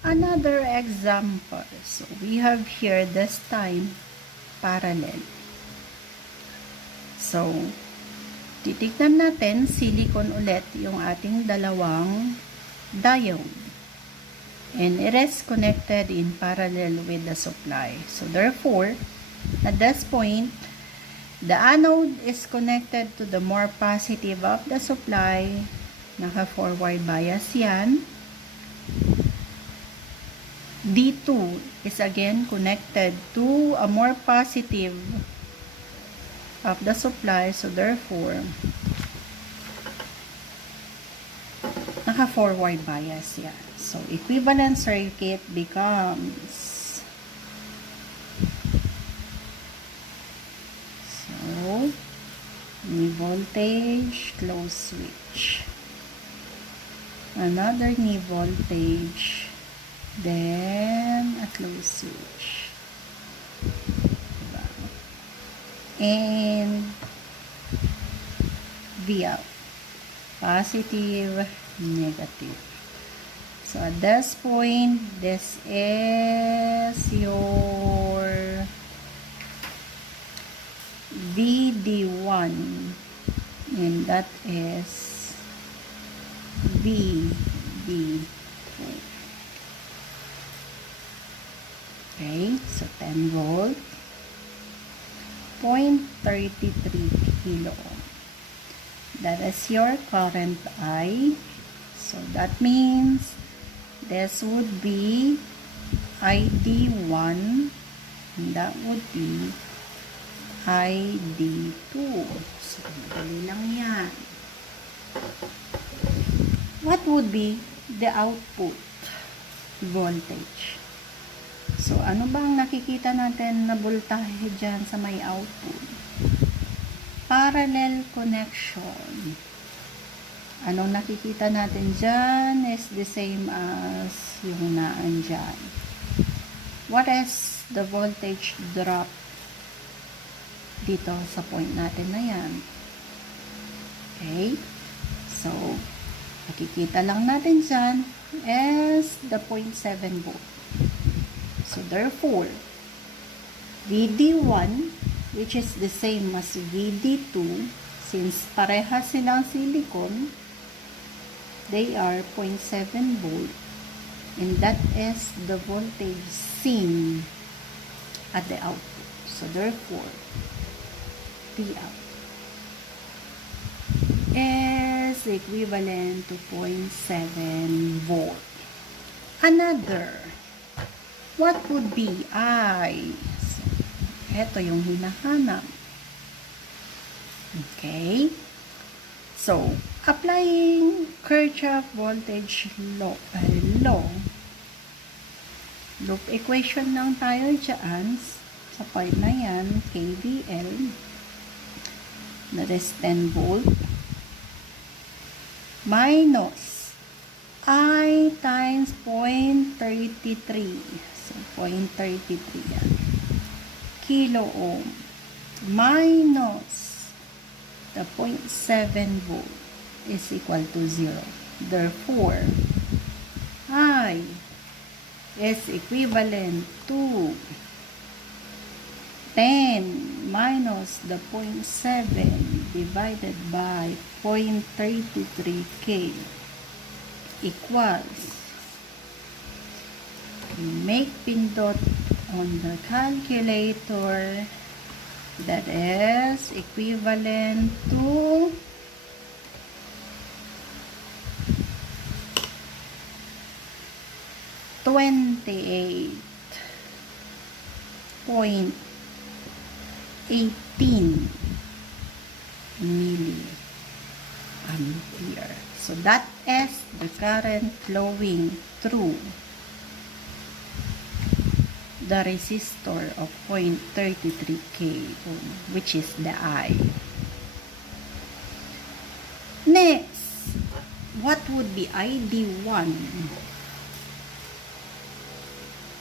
Another example. So, we have here this time parallel. So, titignan natin silicon ulit yung ating dalawang diode. And it is connected in parallel with the supply. So, therefore, at this point, the anode is connected to the more positive of the supply. Naka-forward bias yan. D2 is again connected to a more positive of the supply. So, therefore, naka-forward bias yan. So, equivalent circuit becomes knee voltage, close switch. Another knee voltage, then a close switch. Diba? And Vout. Positive, negative. So, at this point, this is your VD1 and that is VD2. Okay, so 10 volt, 0.33 kilo ohm. That is your current I. So that means this would be ID1 and that would be ID2. So, madali lang yan. What would be the output voltage? So, ano ba ang nakikita natin na voltahe dyan sa may output? Parallel connection. Anong nakikita natin dyan is the same as yung naan dyan. What is the voltage drop dito sa point natin na yan? Okay? So, nakikita lang natin dyan is the 0.7 volt. So, therefore, VD1, which is the same as VD2, since pareha silang silicon, they are 0.7 volt, and that is the voltage seen at the output. So, therefore, Vout is equivalent to 0.7 volt. Another, what would be I? So, ito yung hinahanap. Okay. So, applying Kirchhoff voltage law, loop equation lang tayo dyan sa part na yan, KVL, that is 10 volt, minus I times 0.33. So, 0.33 yan. Kilo ohm minus the 0.7 volt is equal to 0. Therefore, I is equivalent to 10 minus the 0.7 divided by 0.33K equals, make pindot on the calculator, that is equivalent to 28.18 milliampere. So that is the current flowing through the resistor of 0.33K ohm, which is the I. Next, what would be ID1?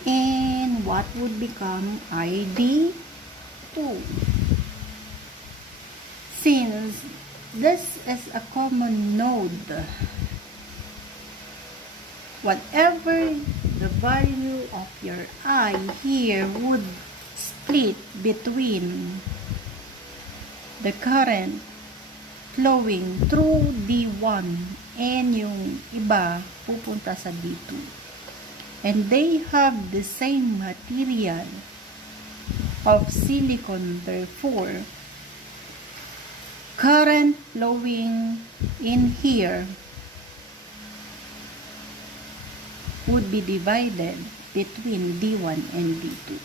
And what would become ID2? Since this is a common node, whatever the value of your I here would split between the current flowing through D1 and yung iba pupunta sa D2. And they have the same material of silicon, therefore, current flowing in here would be divided between D1 and D2.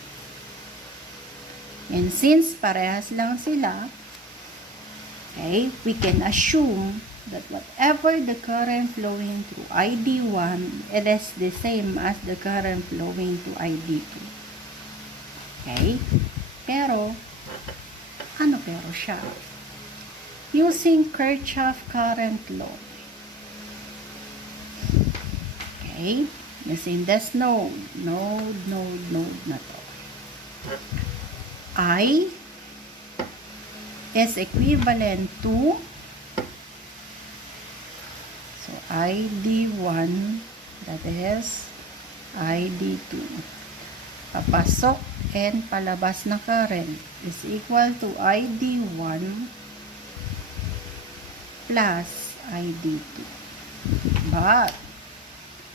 And since parehas lang sila, okay, we can assume that whatever the current flowing through ID1, it is the same as the current flowing to ID2. Okay? Pero, ano pero siya? Using Kirchhoff current law. Okay? Using this node na to. I is equivalent to, so ID1, that is ID2. Papasok and palabas na current is equal to ID1 plus ID2. But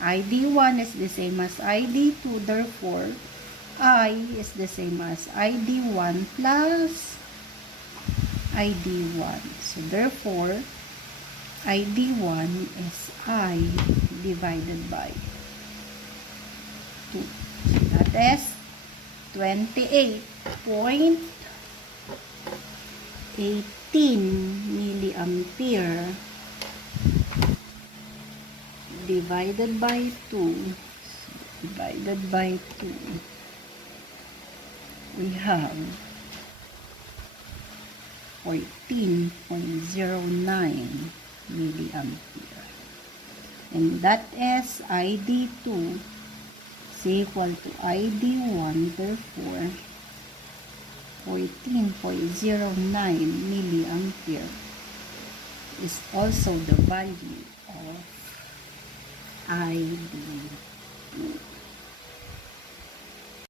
ID1 is the same as ID2, therefore I is the same as ID1 plus ID1. So therefore, ID1 is I divided by 2. So that is 28.18 milliampere divided by 2. So divided by 2. We have 14.09 milliampere. And that is ID2 is equal to ID1, therefore 14.09 milliampere is also the value of ID2.